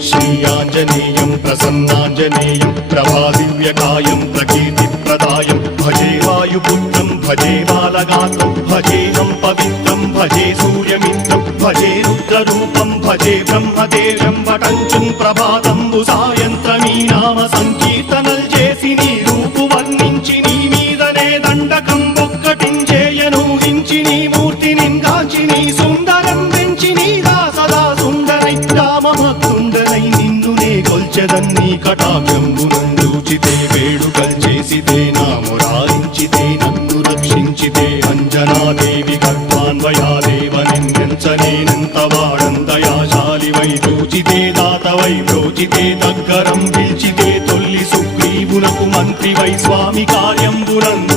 श्रीयाञ्जनेयं प्रसन्नाञ्जनेयं प्रभादिव्यकायं प्रकीर्तिप्रदायं भजे वायुपुत्रं भजे बालगात्रं भजेऽहं पवित्रं भजे सूर्यमित्रं भजे रुद्ररूपं भजे ब्रह्मदेवं वटञ्चं प्रभाతంబు సాయంత్రమీ నామ సంకీర్తనల్ చేసి నీ రూపు వర్ణించి నీ మీదనే దండకం ఒక్కటించేయను హించి నీ మూర్తిని గాంచి నీ సుందరం పెంచి నీ సదా సుందరై రామభక్తుండనై నిన్నునే కొల్చెదన్ని కటాక్షంబునందూచితే వేడుకల్ చేసితే నా మురారించితే నన్ను రక్షించితే అంజనాదేవి గర్భాన్వయాదేవనెంచనేనంత వాడంతయాశాలివై చూచితే దాతవై బ్రోచితే దగ్గరం పిలిచితే తొల్లి సుగ్రీవునకు మంత్రివై స్వామి కార్యంబునందు